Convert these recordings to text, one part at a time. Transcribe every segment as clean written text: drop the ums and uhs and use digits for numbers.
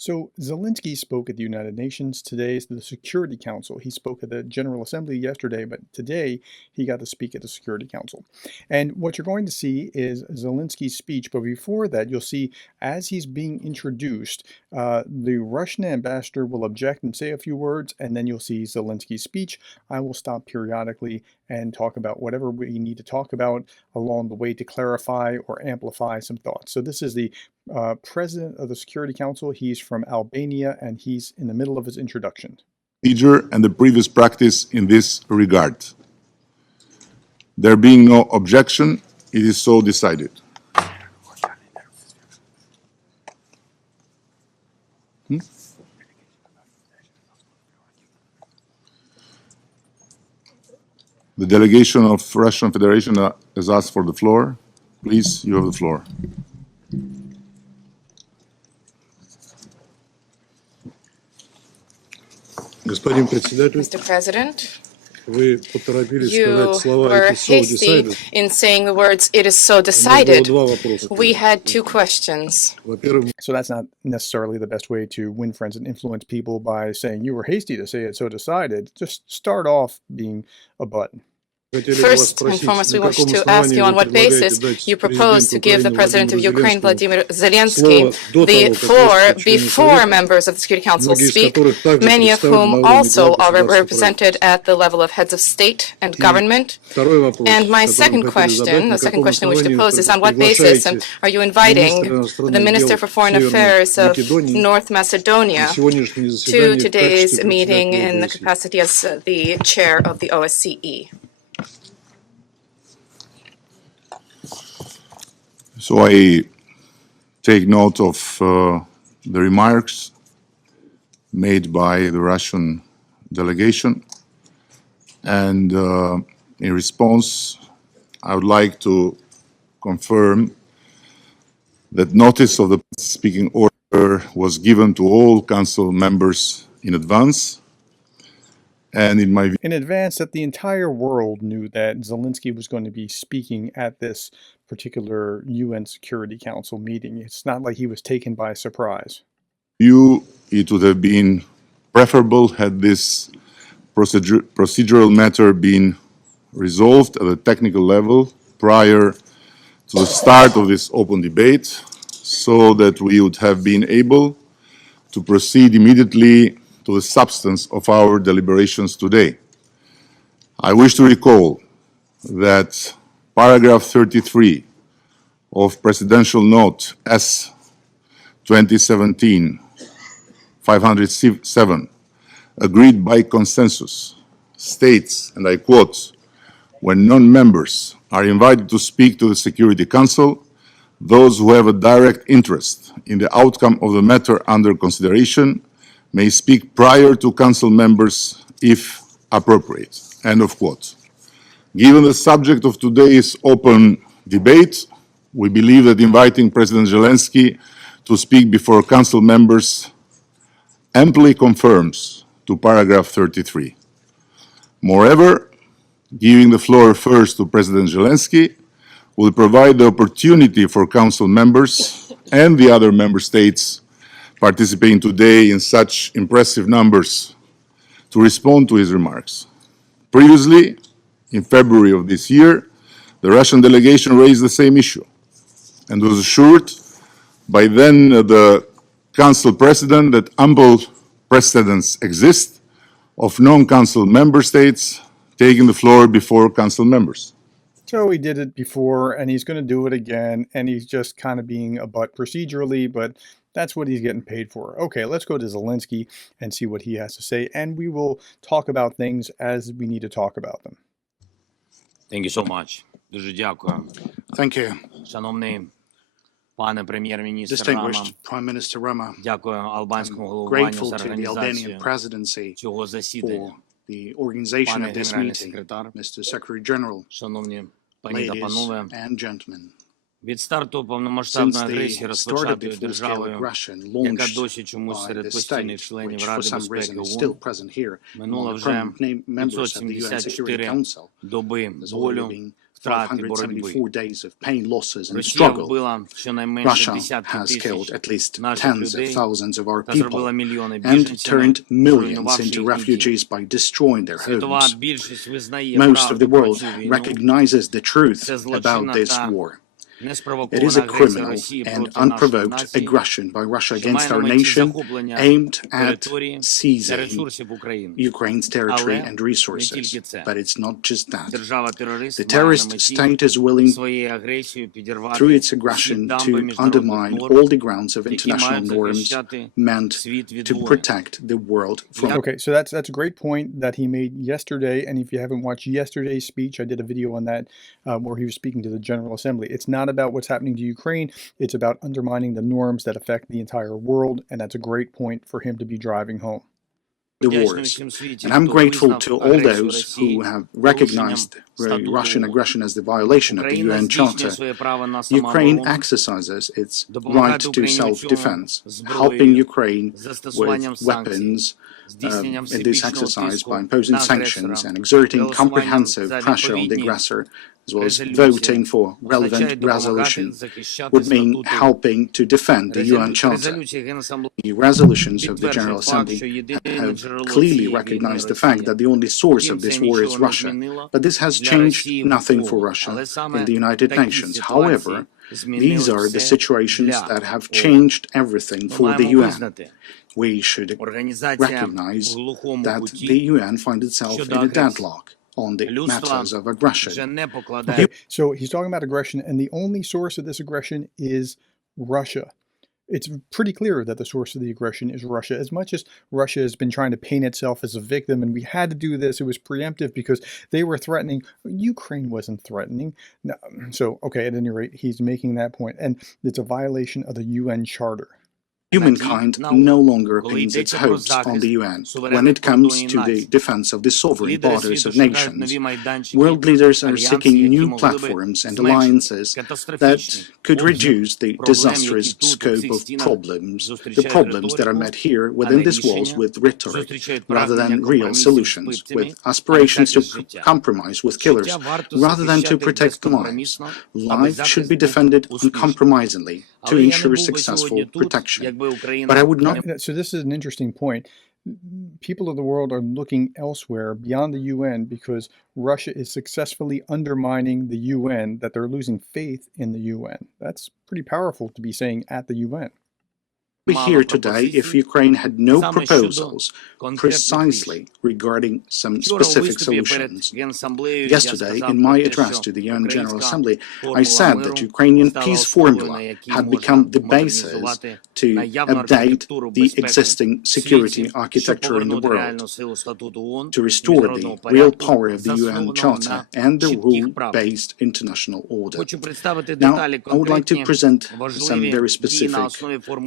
So Zelensky spoke at the United Nations today, the Security Council. He spoke at the General Assembly yesterday, but today he got to speak at the Security Council. And what you're going to see is Zelensky's speech. But before that, you'll see as he's being introduced, the Russian ambassador will object and say a few words, and then you'll see Zelensky's speech. I will stop periodically and talk about whatever we need to talk about along the way to clarify or amplify some thoughts. So this is the president of the Security Council. He's from Albania, and he's in the middle of his introduction. Procedure and the previous practice in this regard. There being no objection, it is so decided. The delegation of Russian Federation has asked for the floor. Please, you have the floor. Mr. President, you were hasty in saying the words, "it is so decided." We had two questions. So that's not necessarily the best way to win friends and influence people by saying you were hasty to say it so decided. Just start off being a button. First and foremost, we wish to ask you on what basis you propose to give the President of Ukraine, Vladimir Zelensky, the floor before members of the Security Council speak, many of whom also are represented at the level of heads of state and government. And my second question, the second question I wish to pose is on what basis are you inviting the Minister for Foreign Affairs of North Macedonia to today's meeting in the capacity as the chair of the OSCE? So I take note of the remarks made by the Russian delegation, and in response, I would like to confirm that notice of the speaking order was given to all Council members in advance. And in advance, that the entire world knew that Zelensky was going to be speaking at this particular UN Security Council meeting. It's not like he was taken by surprise. It would have been preferable had this procedural matter been resolved at a technical level prior to the start of this open debate, so that we would have been able to proceed immediately to the substance of our deliberations today. I wish to recall that paragraph 33 of Presidential Note S 2017-507, agreed by consensus, states, and I quote, "When non-members are invited to speak to the Security Council, those who have a direct interest in the outcome of the matter under consideration may speak prior to Council members if appropriate." End of quote. Given the subject of today's open debate, we believe that inviting President Zelensky to speak before Council members amply confirms to paragraph 33. Moreover, giving the floor first to President Zelensky will provide the opportunity for Council members and the other member states participating today in such impressive numbers to respond to his remarks. Previously, in February of this year, the Russian delegation raised the same issue and was assured by then the Council President that ample precedents exist of non-Council member states taking the floor before Council members. So he did it before, and he's going to do it again, and he's just kind of being a butt procedurally, but that's what he's getting paid for. Okay, let's go to Zelensky and see what he has to say, and we will talk about things as we need to talk about them. Thank you so much. Дуже дякую. Thank you. Шановний пане прем'єр-міністр Рама, Distinguished Prime Minister Rama, дякую албанському головуванню grateful за to the Albanian організацію presidency цього засідання. for the organization Пане of this генеральний meeting, секретар, Mr. Secretary General, шановні пані та ladies панове, and gentlemen. від старту Since повномасштабної the агресії, start of the розпочатої full-scale державою, aggression яка launched досі чомусь by серед the постійних state, членів which for Ради some безпеки reason is still ООН, present here минуло among the вже permanent members of the UN Security 574 Council, доби has already болю, been втрат і боротьби. 574 days of pain, losses and Росія struggle. вбила щонайменше Russia десятки has killed тисяч at least наших tens of людей thousands of our та people зробила мільйони and біженцями, turned millions зруйнувавши into їхні дім. refugees by destroying their Світова homes. більшість визнає Most of the правду про world цю війну. recognizes the truth Це about злочинна this та war. It is неспровокована a агресія criminal Росії and проти нашої unprovoked нації, aggression by Russia що against має на our меті nation, захоплення aimed at території та seizing ресурсів України. Ukraine's territory Але and не resources. тільки це. But it's not just that. Держава-терорист The має на terrorist меті state is willing, своєю агресією підірвати through its всі aggression, дамби to міжнародних undermine норм, all the grounds of які international мають norms захищати meant світ від to воїн. protect the world from. Okay, so that's a great point that he made yesterday. And if you haven't watched yesterday's speech, I did a video on that where he was speaking to the General Assembly. It's not about what's happening to Ukraine. It's about undermining the norms that affect the entire world. And that's a great point for him to be driving home. The wars. And I'm grateful to all those who have recognized Russian aggression as the violation of the UN Charter. Ukraine exercises its right to self-defense, helping Ukraine with weapons in this exercise by imposing sanctions and exerting comprehensive pressure on the aggressor, as well as voting for relevant resolution, would mean helping to defend the UN Charter. The resolutions of the General Assembly have clearly recognized the fact that the only source of this war is Russia, but this has changed nothing for Russia in the United Nations. However, these are the situations that have changed everything for the UN. We should recognize that the UN finds itself in a deadlock on the matters of aggression. Okay, so he's talking about aggression, and the only source of this aggression is Russia. It's pretty clear that the source of the aggression is Russia. As much as Russia has been trying to paint itself as a victim, and we had to do this, it was preemptive because they were threatening. Ukraine wasn't threatening. No, so, okay, at any rate, he's making that point, and it's a violation of the UN Charter. Humankind no longer pins its hopes on the UN when it comes to the defense of the sovereign borders of nations. World leaders are seeking new platforms and alliances that could reduce the disastrous scope of problems, the problems that are met here within these walls with rhetoric rather than real solutions, with aspirations to compromise with killers rather than to protect lives. Life should be defended uncompromisingly to ensure successful protection. But I would not. So this is an interesting point. People of the world are looking elsewhere beyond the UN because Russia is successfully undermining the UN, that they're losing faith in the UN. That's pretty powerful to be saying at the UN. Be here today if Ukraine had no proposals precisely regarding some specific solutions. Yesterday, in my address to the UN General Assembly, I said that Ukrainian peace formula had become the basis to update the existing security architecture in the world, to restore the real power of the UN Charter and the rule-based international order. Now, I would like to present some very specific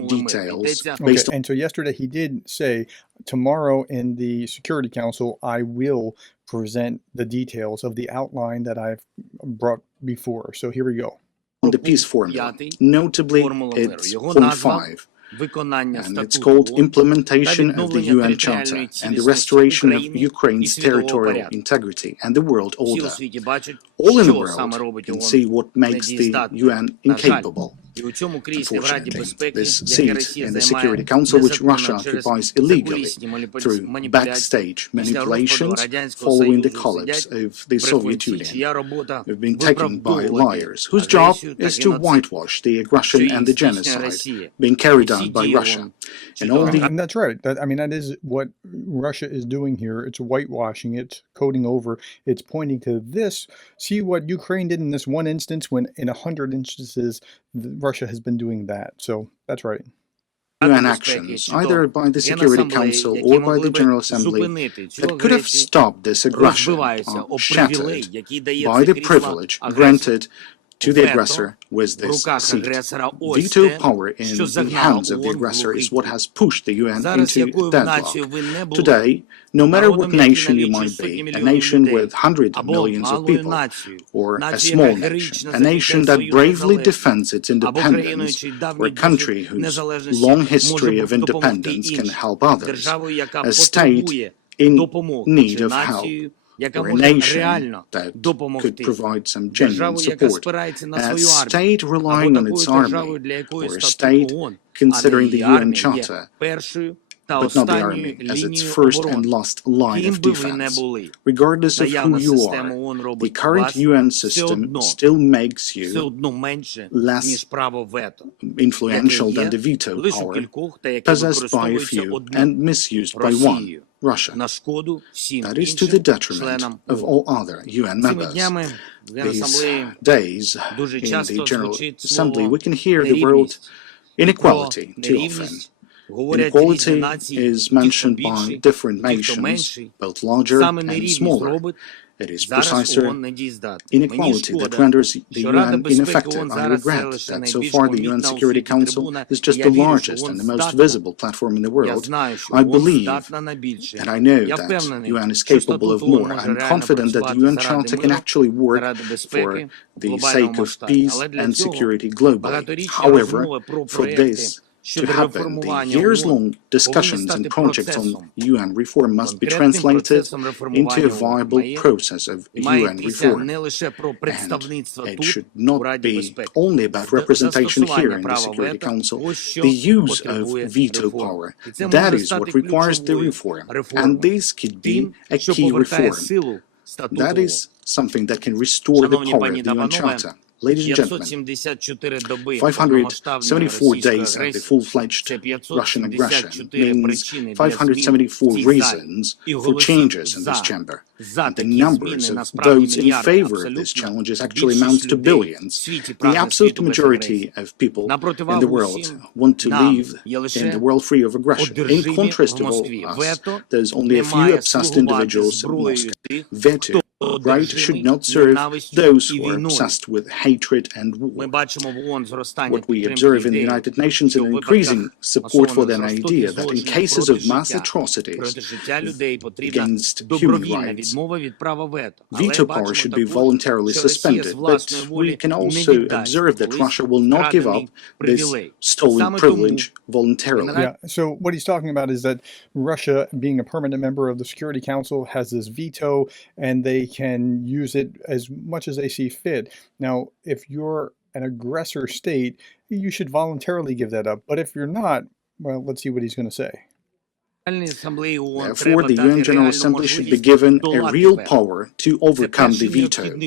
details. Okay, and so yesterday he did say, tomorrow in the Security Council, I will present the details of the outline that I've brought before. So here we go. On the peace formula, notably it's Point 5, and it's called Implementation of the UN Charter and the Restoration of Ukraine's territorial integrity and the world order. All in the world can see what makes the UN incapable. Unfortunately, this seat in the Security Council, which Russia occupies illegally through backstage manipulations following the collapse of the Soviet Union, have been taken by liars, whose job is to whitewash the aggression and the genocide being carried out by Russia. And all the And that's right. I mean, that is what Russia is doing here. It's whitewashing, it's coding over, it's pointing to this. See what Ukraine did in this one instance when in 100 instances Russia has been doing that. So that's right. UN actions, either by the Security Council or by the General Assembly, that could have stopped this aggression are shattered by the privilege granted to the aggressor with this seat. Veto power in the hands of the aggressor is what has pushed the UN into deadlock. Today, no matter what nation you might be, a nation with hundreds of millions of people, or a small nation, a nation that bravely defends its independence, or a country whose long history of independence can help others, a state in need of help or a nation that could provide some genuine support. A state relying on its army, or a state considering the UN Charter, but not the army, as its first and last line of defense. Regardless of who you are, the current UN system still makes you less influential than the veto power possessed by a few and misused by one, Russia. That is to the detriment of all other UN members. These days, in the General Assembly, we can hear the word inequality too often. Inequality is mentioned by different nations, both larger and smaller. It is precisely inequality that renders the UN ineffective. I regret that so far the UN Security Council is just the largest and the most visible platform in the world. I believe, and I know that the UN is capable of more. I'm confident that the UN Charter can actually work for the sake of peace and security globally. However, for this to happen, the years-long discussions and projects on UN reform must be translated into a viable process of UN reform. And it should not be only about representation here in the Security Council. The use of veto power, that is what requires the reform. And this could be a key reform. That is something that can restore the power of the UN Charter. Ladies and gentlemen, 574 days of the full-fledged Russian aggression means 574 reasons for changes in this chamber. And the numbers of votes in favor of this challenge actually amounts to billions. The absolute majority of people in the world want to live in the world free of aggression. In contrast to all of us, there's only a few obsessed individuals in Moscow. Veto right should not serve those who are obsessed with hatred and war. What we observe in the United Nations is an increasing support for the idea that in cases of mass atrocities against human rights, veto power should be voluntarily suspended. But we can also observe that Russia will not give up this stolen privilege voluntarily. Yeah, so what he's talking about is that Russia, being a permanent member of the Security Council, has this veto, and they can use it as much as they see fit. Now, if you're an aggressor state, you should voluntarily give that up. But if you're not, well, let's see what he's going to say. Therefore, the UN General Assembly should be given a real power to overcome the veto.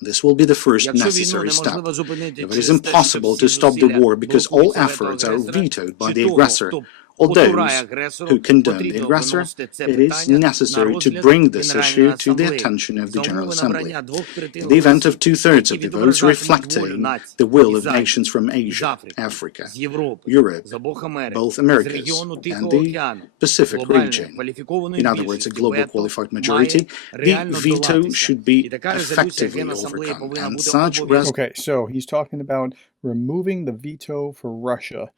This will be the first necessary step. If it is impossible to stop the war because all efforts are vetoed by the aggressor, or those who condemn the aggressor, it is necessary to bring this issue to the attention of the General Assembly. In the event of two-thirds of the votes reflecting the will of nations from Asia, Africa, Europe, both Americas, and the Pacific region, in other words, a global qualified majority, the veto should be effectively overcome. And such Okay, so he's talking about removing the veto for Russia.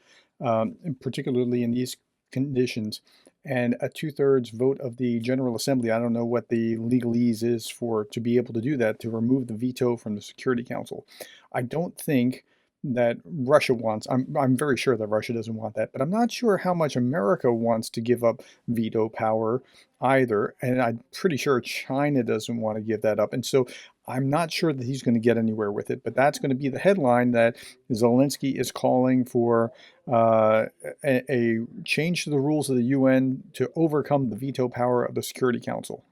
Particularly in these conditions, and a two-thirds vote of the General Assembly. I don't know what the legalese is for to be able to do that, to remove the veto from the Security Council. I don't think that Russia wants, I'm very sure that Russia doesn't want that, but I'm not sure how much America wants to give up veto power either, and I'm pretty sure China doesn't want to give that up. And so I'm not sure that he's going to get anywhere with it, but that's going to be the headline, that Zelensky is calling for a change to the rules of the UN to overcome the veto power of the Security Council.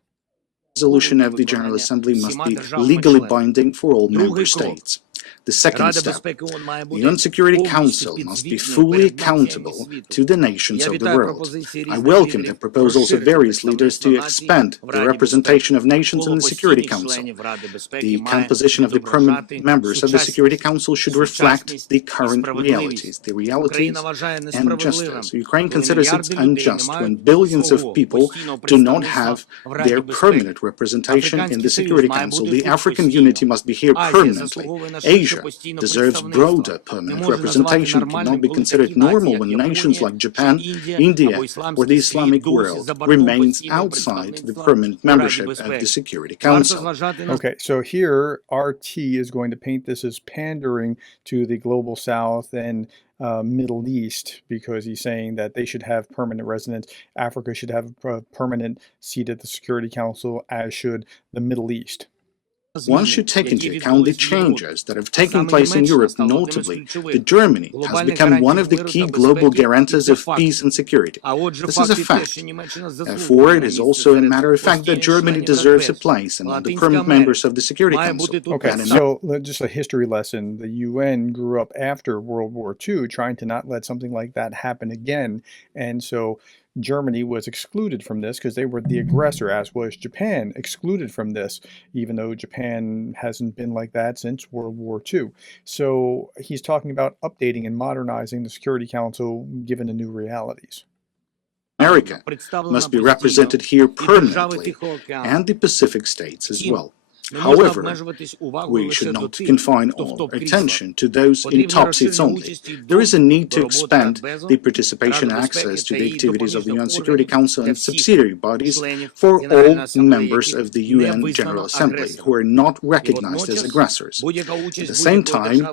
Resolution of the General Assembly must be legally binding for all member states. The second step, the UN Security Council must be fully accountable to the nations of the world. I welcome the proposals of various leaders to expand the representation of nations in the Security Council. The composition of the permanent members of the Security Council should reflect the current realities, and justice. Ukraine considers it unjust when billions of people do not have their permanent representation in the Security Council. The African unity must be here permanently. Asia deserves broader permanent representation. It cannot be considered normal when nations like Japan, India, or the Islamic world remains outside the permanent membership of the Security Council. Okay, so here RT is going to paint this as pandering to the global south and Middle East, because he's saying that they should have permanent residence. Africa should have a permanent seat at the Security Council, as should the Middle East. One should take into account the changes that have taken place in Europe, notably that Germany has become one of the key global guarantors of peace and security. This is a fact. Therefore, it is also a matter of fact that Germany deserves a place among the permanent members of the Security Council. Okay, so just a history lesson. The UN grew up after World War II, trying to not let something like that happen again, and so Germany was excluded from this because they were the aggressor, as was Japan excluded from this, even though Japan hasn't been like that since World War II. So he's talking about updating and modernizing the Security Council given the new realities. America must be represented here permanently, and the Pacific states as well. However, we should not confine our attention to those in top seats only. There is a need to expand the participation and access to the activities of the UN Security Council and subsidiary bodies for all members of the UN General Assembly who are not recognized as aggressors. At the same time,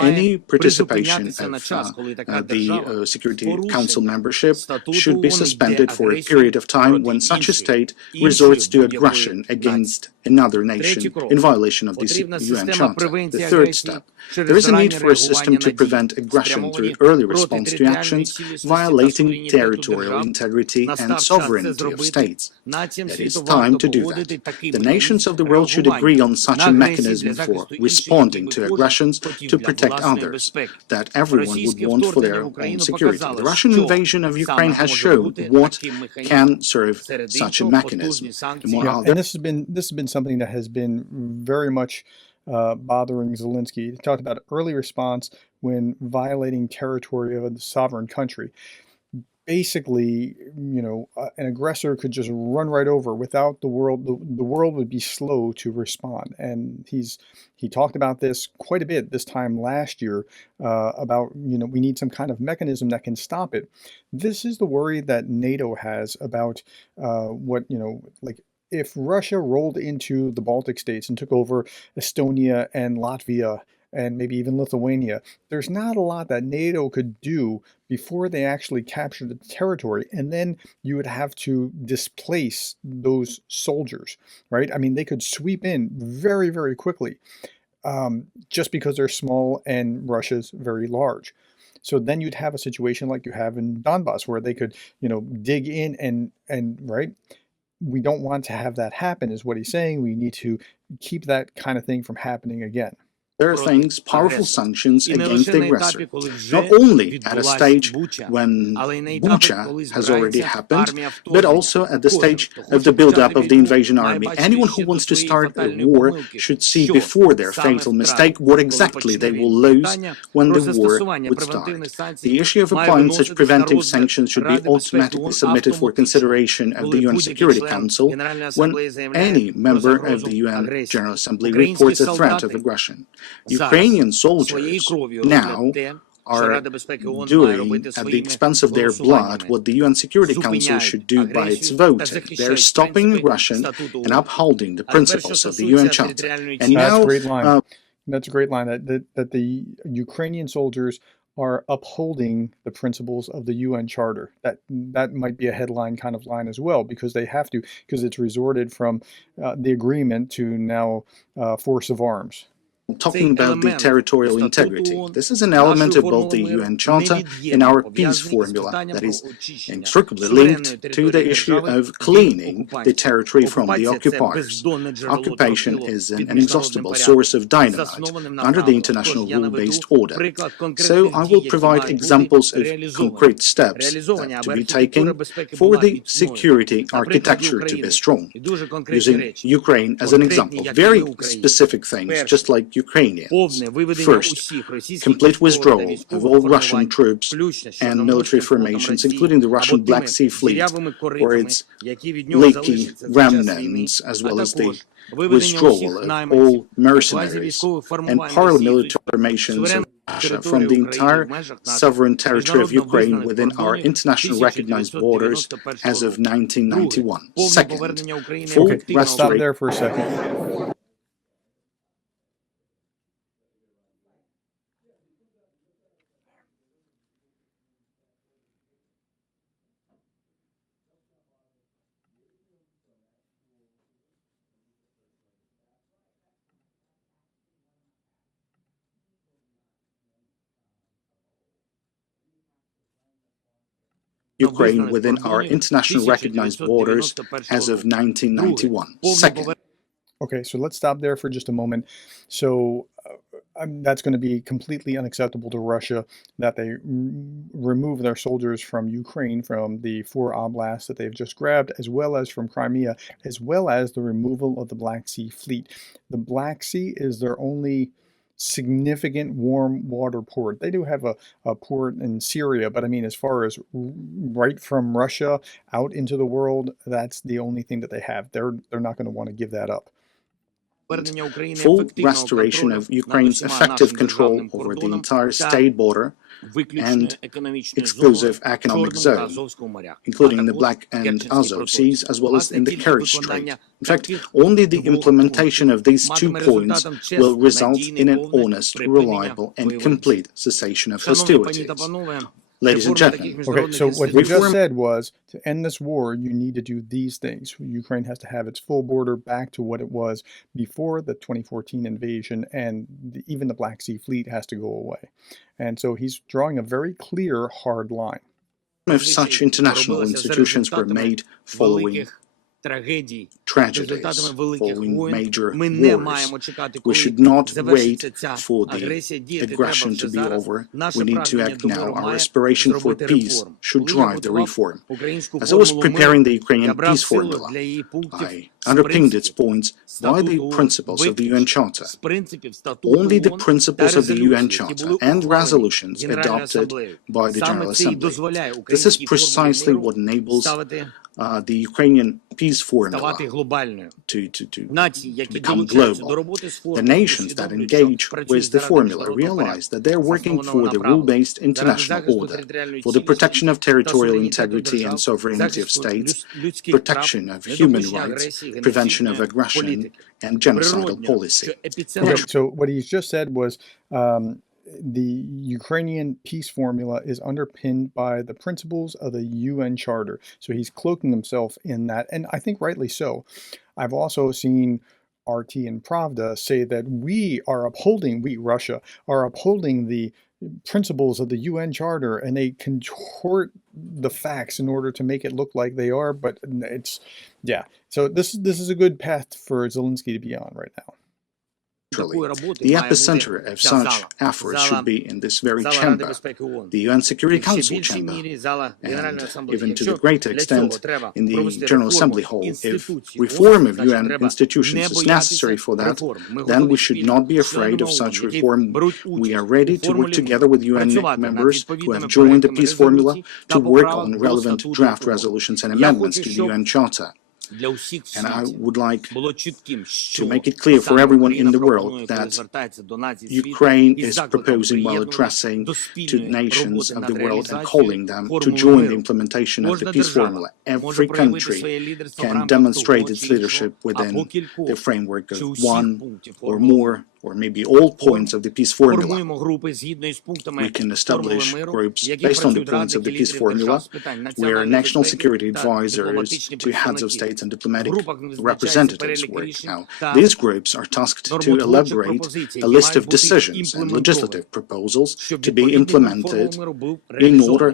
any participation of the Security Council membership should be suspended for a period of time when such a state resorts to aggression against another nation in violation of the UN Charter. The third step. There is a need for a system to prevent aggression through early response to actions violating territorial integrity and sovereignty of states. It is time to do that. The nations of the world should agree on such a mechanism for responding to aggressions to protect others that everyone would want for their own security. The Russian invasion of Ukraine has shown what can serve such a mechanism. And this has been something that has been very much bothering Zelensky. He talked about early response when violating territory of a sovereign country. Basically, an aggressor could just run right over without the world. The world would be slow to respond. And he talked about this quite a bit this time last year about, we need some kind of mechanism that can stop it. This is the worry that NATO has about if Russia rolled into the Baltic states and took over Estonia and Latvia and maybe even Lithuania, there's not a lot that NATO could do before they actually capture the territory, and then you would have to displace those soldiers, right? I mean, they could sweep in very, very quickly just because they're small and Russia's very large. So then you'd have a situation like you have in Donbass where they could, dig in and right? We don't want to have that happen, is what he's saying. We need to keep that kind of thing from happening again. There are things, powerful sanctions against the aggressor, not only at a stage when Bucha has already happened, but also at the stage of the build-up of the invasion army. Anyone who wants to start a war should see before their fatal mistake what exactly they will lose when the war would start. The issue of applying such preventive sanctions should be automatically submitted for consideration of the UN Security Council when any member of the UN General Assembly reports a threat of aggression. Ukrainian soldiers now are doing, at the expense of their blood, what the UN Security Council should do by its voting. They're stopping aggression and upholding the principles of the UN Charter. And now, that's a great line. That the Ukrainian soldiers are upholding the principles of the UN Charter. That might be a headline kind of line as well, because they have to, because it's resorted from the agreement to now force of arms. Talking about the territorial integrity. This is an element of both the UN Charter and our peace formula that is inextricably linked to the issue of cleaning the territory from the occupiers. Occupation is an inexhaustible source of dynamite under the international rule-based order. So I will provide examples of concrete steps that to be taken for the security architecture to be strong. Using Ukraine as an example, very specific things, just like Ukrainians. First, complete withdrawal of all Russian troops and military formations, including the Russian Black Sea Fleet or its leaky remnants, as well as the withdrawal of all mercenaries and paramilitary formations of Russia from the entire sovereign territory of Ukraine within our internationally recognized borders as of 1991. Second, full restoration. Let's stop there for a second. Ukraine within our international recognized borders as of 1991. Second, Okay, so let's stop there for just a moment. So that's going to be completely unacceptable to Russia that they remove their soldiers from Ukraine, from the 4 oblasts that they've just grabbed, as well as from Crimea, as well as the removal of the Black Sea Fleet. The Black Sea is their only significant warm water port. They do have a port in Syria, but I mean, as far as right from Russia out into the world, that's the only thing that they have. They're not going to want to give that up. full restoration of Ukraine's effective control over the entire state border and exclusive economic zone, including the Black and Azov Seas, as well as in the Kerch Strait. In fact, only the implementation of these 2 points will result in an honest, reliable, and complete cessation of hostilities. Ladies and gentlemen, okay, so what you just said was, to end this war, you need to do these things. Ukraine has to have its full border back to what it was before the 2014 invasion, and even the Black Sea Fleet has to go away. And so he's drawing a very clear, hard line. If such international institutions were made following tragedies, following major wars, we should not wait for the aggression to be over. We need to act now. Our aspiration for peace should drive the reform. As I was preparing the Ukrainian peace formula, I underpinned its points by the principles of the UN Charter. Only the principles of the UN Charter and resolutions adopted by the General Assembly. This is precisely what enables the Ukrainian peace formula to become global. The nations that engage with the formula realize that they're working for the rule-based international order, for the protection of territorial integrity and sovereignty of states, protection of human rights, prevention of aggression, and genocidal policy. Okay, so what he's just said was the Ukrainian peace formula is underpinned by the principles of the UN Charter. So he's cloaking himself in that, and I think rightly so. I've also seen RT and Pravda say that we, Russia, are upholding the principles of the UN Charter, and they contort the facts in order to make it look like they are, but it's, yeah. So this is a good path for Zelensky to be on right now. The epicenter of such efforts should be in this very chamber, the UN Security Council chamber, and even to the greater extent in the General Assembly Hall. If reform of UN institutions is necessary for that, then we should not be afraid of such reform. We are ready to work together with UN members who have joined the peace formula to work on relevant draft resolutions and amendments to the UN Charter. And I would like to make it clear for everyone in the world that Ukraine is proposing, while addressing to nations of the world and calling them to join the implementation of the peace formula. Every country can demonstrate its leadership within the framework of one or more or maybe all points of the peace formula. We can establish groups based on the points of the peace formula, where national security advisors to heads of states and diplomatic representatives work. Now, these groups are tasked to elaborate a list of decisions and legislative proposals to be implemented in order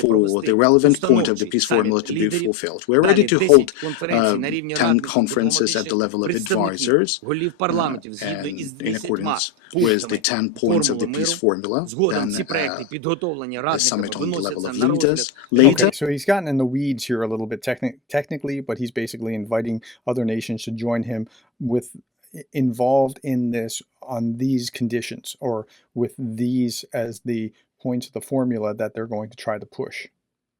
for the relevant point of the peace formula to be fulfilled. We're ready to hold 10 conferences at the level of advisors, and in accordance with the 10 points of the peace formula, then a summit on the level of leaders. Later, okay, so he's gotten in the weeds here a little bit technically, but he's basically inviting other nations to join him involved in this on these conditions, or with these as the points of the formula that they're going to try to push.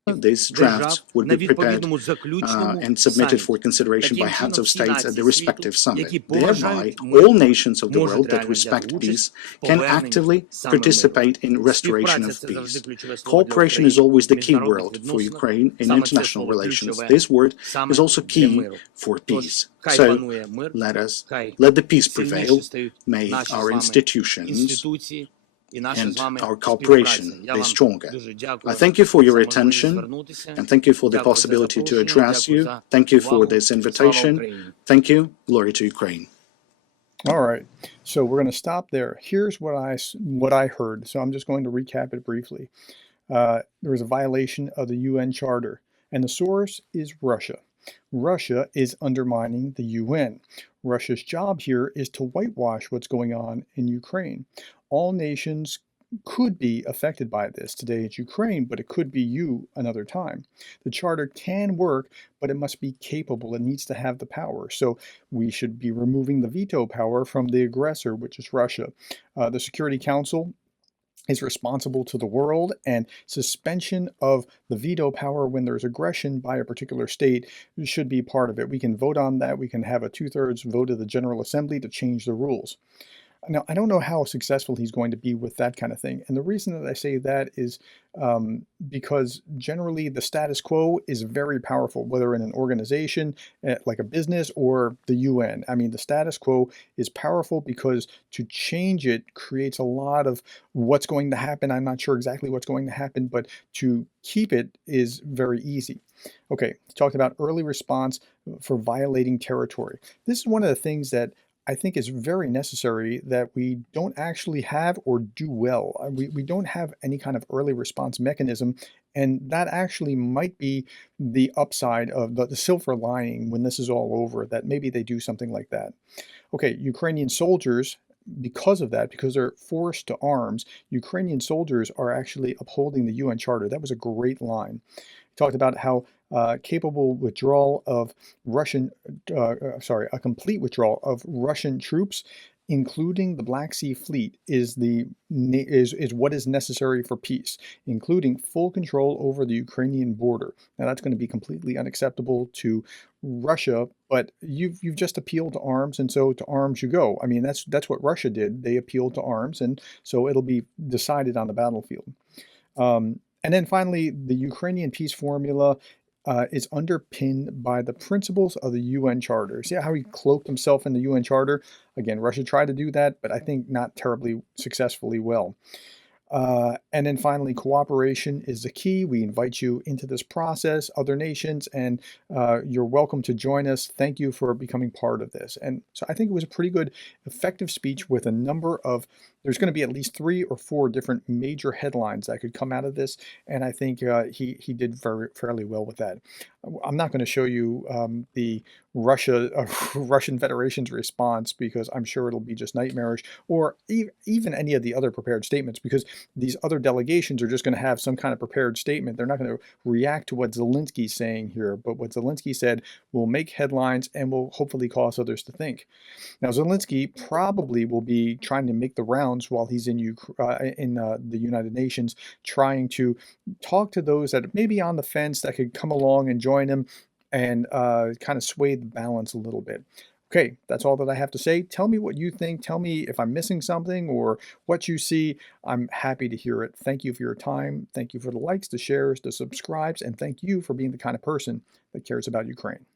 These drafts would be prepared and submitted for consideration by heads of states at the respective summit. Thereby, all nations of the world that respect peace can actively participate in restoration of peace. Cooperation is always the key word for Ukraine in international relations. This word is also key for peace. So let the peace prevail. May our institutions and our cooperation be stronger. I thank you for your attention, and thank you for the possibility to address you. Thank you for this invitation. Thank you. Glory to Ukraine. All right, so we're going to stop there. Here's what I heard. So I'm just going to recap it briefly. there was a violation of the UN Charter, and the source is Russia. Russia is undermining the UN. Russia's job here is to whitewash what's going on in Ukraine. All nations could be affected by this. Today it's Ukraine, but it could be you another time. The charter can work, but it must be capable. It needs to have the power. So we should be removing the veto power from the aggressor, which is Russia. The Security Council is responsible to the world, and suspension of the veto power when there's aggression by a particular state should be part of it. We can vote on that. We can have a 2/3 vote of the General Assembly to change the rules. Now, I don't know how successful he's going to be with that kind of thing. And the reason that I say that is because generally the status quo is very powerful, whether in an organization like a business or the UN. I mean, the status quo is powerful because to change it creates a lot of what's going to happen. I'm not sure exactly what's going to happen, but to keep it is very easy. Okay, talked about early response for violating territory. This is one of the things that I think is very necessary that we don't actually have or do well. We don't have any kind of early response mechanism, and that actually might be the upside of the silver lining when this is all over, that maybe they do something like that. Okay, Ukrainian soldiers, because of that, because they're forced to arms, Ukrainian soldiers are actually upholding the UN Charter. That was a great line. Talked about how capable withdrawal of a complete withdrawal of Russian troops, including the Black Sea Fleet, is what is necessary for peace, including full control over the Ukrainian border. Now that's going to be completely unacceptable to Russia, but you've just appealed to arms, and so to arms you go. I mean, that's what Russia did. They appealed to arms, and so it'll be decided on the battlefield. And then finally, the Ukrainian peace formula is underpinned by the principles of the UN Charter. See how he cloaked himself in the UN Charter? Again, Russia tried to do that, but I think not terribly successfully well. And then finally, cooperation is the key. We invite you into this process, other nations, and you're welcome to join us. Thank you for becoming part of this. And so I think it was a pretty good, effective speech with a number of, there's going to be at least 3 or 4 different major headlines that could come out of this. And I think he did fairly well with that. I'm not going to show you the Russian Federation's response, because I'm sure it'll be just nightmarish, or even any of the other prepared statements, because these other delegations are just going to have some kind of prepared statement. They're not going to react to what Zelensky's saying here, but what Zelensky said will make headlines and will hopefully cause others to think. Now, Zelensky probably will be trying to make the rounds while he's in the United Nations, trying to talk to those that may be on the fence that could come along and join him, and kind of sway the balance a little bit. Okay, that's all that I have to say. Tell me what you think. Tell me if I'm missing something or what you see. I'm happy to hear it. Thank you for your time. Thank you for the likes, the shares, the subscribes, and thank you for being the kind of person that cares about Ukraine.